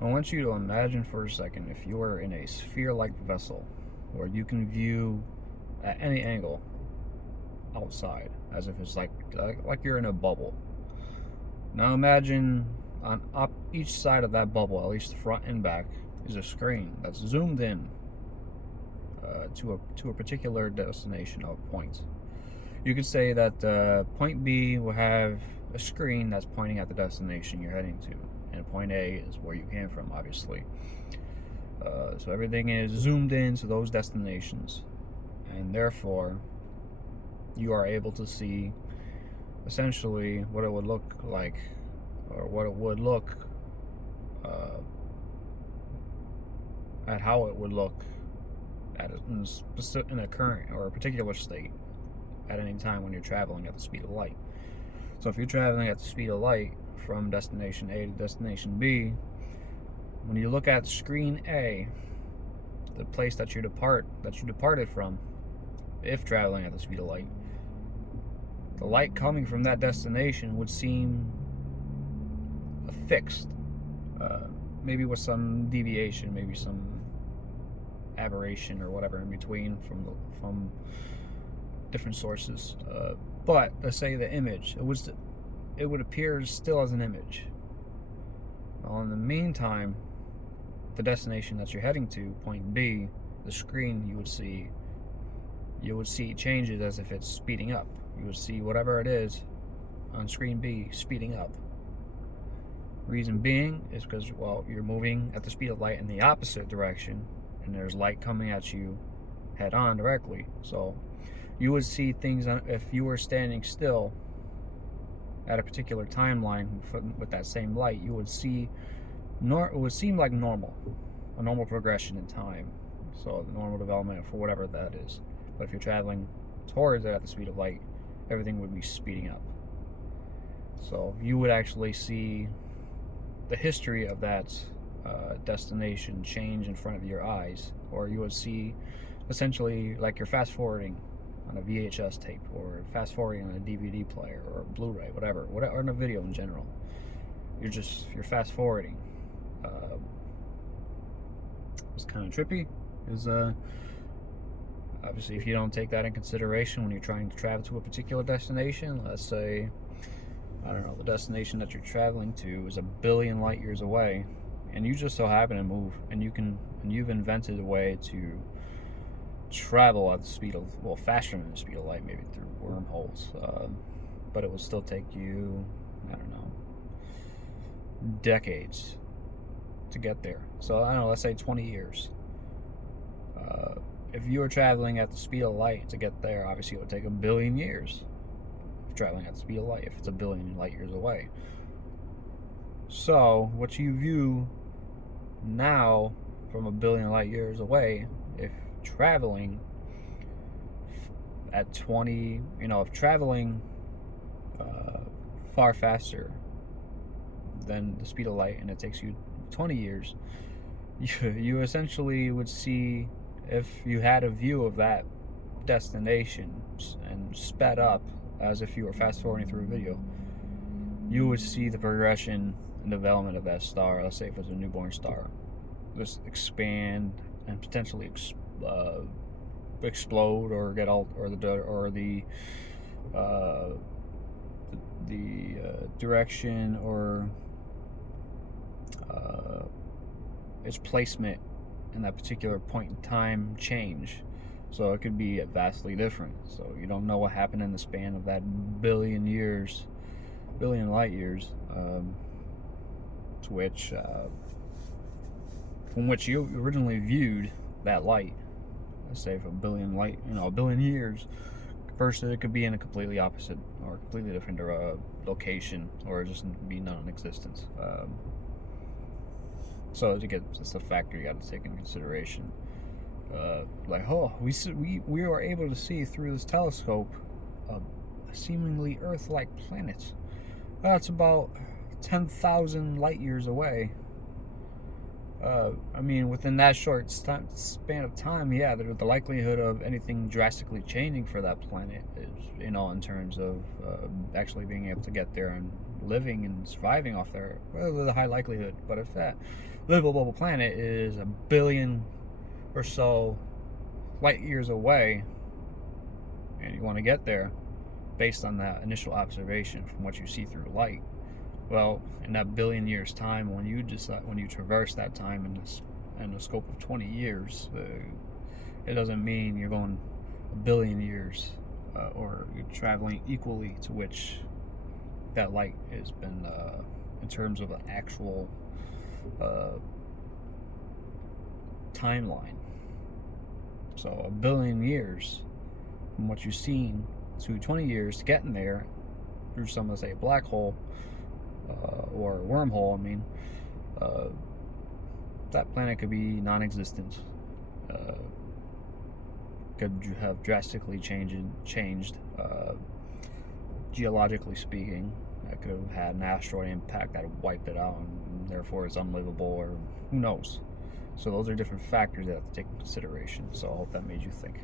I want you to imagine for a second if you are in a sphere-like vessel where you can view at any angle outside, as if it's like you're in a bubble. Now imagine on each side of that bubble, at least the front and back, is a screen that's zoomed in to a particular destination or point. You could say that point B will have a screen that's pointing at the destination you're heading to, and point A is where you came from, obviously. So everything is zoomed in to those destinations, and therefore you are able to see essentially what it would look like, or what it would look uh, at how it would look in a current or a particular state at any time when you're traveling at the speed of light. So if you're traveling at the speed of light from destination A to destination B, when you look at screen A, the place that you departed from, if traveling at the speed of light, the light coming from that destination would seem fixed, maybe with some deviation, maybe some aberration or whatever in between from different sources. But let's say the image, it would appear still as an image. Well, in the meantime, the destination that you're heading to, point B, the screen you would see changes as if it's speeding up. You would see whatever it is on screen B speeding up. Reason being is because, well, you're moving at the speed of light in the opposite direction, and there's light coming at you head on directly. So you would see things if you were standing still at a particular timeline with that same light. You would see it would seem like a normal progression in time. So the normal development for whatever that is. But if you're traveling towards it at the speed of light, everything would be speeding up. So you would actually see the history of that destination change in front of your eyes, or you would see essentially like you're fast forwarding on a VHS tape, or fast forwarding on a DVD player or a Blu-ray, whatever, or in a video in general. You're fast forwarding. It's kind of trippy. Is obviously if you don't take that in consideration when you're trying to travel to a particular destination, let's say, I don't know, the destination that you're traveling to is 1 billion light years away, and you just so happen to move, and you've invented a way to travel at the speed of, well, faster than the speed of light, maybe through wormholes, but it will still take you, I don't know, decades to get there. So I don't know, let's say 20 years. If you were traveling at the speed of light to get there, obviously it would take 1 billion years traveling at the speed of light if it's 1 billion light years away. So what you view now from 1 billion light years away, if traveling at 20, if traveling far faster than the speed of light, and it takes you 20 years, you essentially would see, if you had a view of that destination and sped up as if you were fast forwarding through a video, you would see the progression and development of that star. Let's say if it was a newborn star, just expand and potentially explode, or get all, or the direction, or its placement in that particular point in time change. So it could be vastly different. So you don't know what happened in the span of that 1 billion light years, from which you originally viewed that light. Let's say for 1 billion 1 billion years. First, it could be in a completely opposite or completely different location, or just be non-existent. So it's a factor you got to take into consideration. We are able to see through this telescope a seemingly Earth-like planet. That's about 10,000 light years away. Within that short span of time, yeah, the likelihood of anything drastically changing for that planet is, in terms of actually being able to get there and living and surviving off there, well, there's a high likelihood. But if that livable planet is a billion or so light years away, and you want to get there based on that initial observation from what you see through light, well, in that billion years time, when you traverse that time in the scope of 20 years, it doesn't mean you're going a billion years, or you're traveling equally to which that light has been, in terms of an actual timeline. So a billion years from what you've seen to 20 years to getting there through some, let's say, a black hole, or a wormhole. I mean, that planet could be non-existent. Could you have drastically changed, geologically speaking? That could have had an asteroid impact that wiped it out, and therefore it's unlivable, or who knows. So those are different factors that have to take into consideration. So I hope that made you think.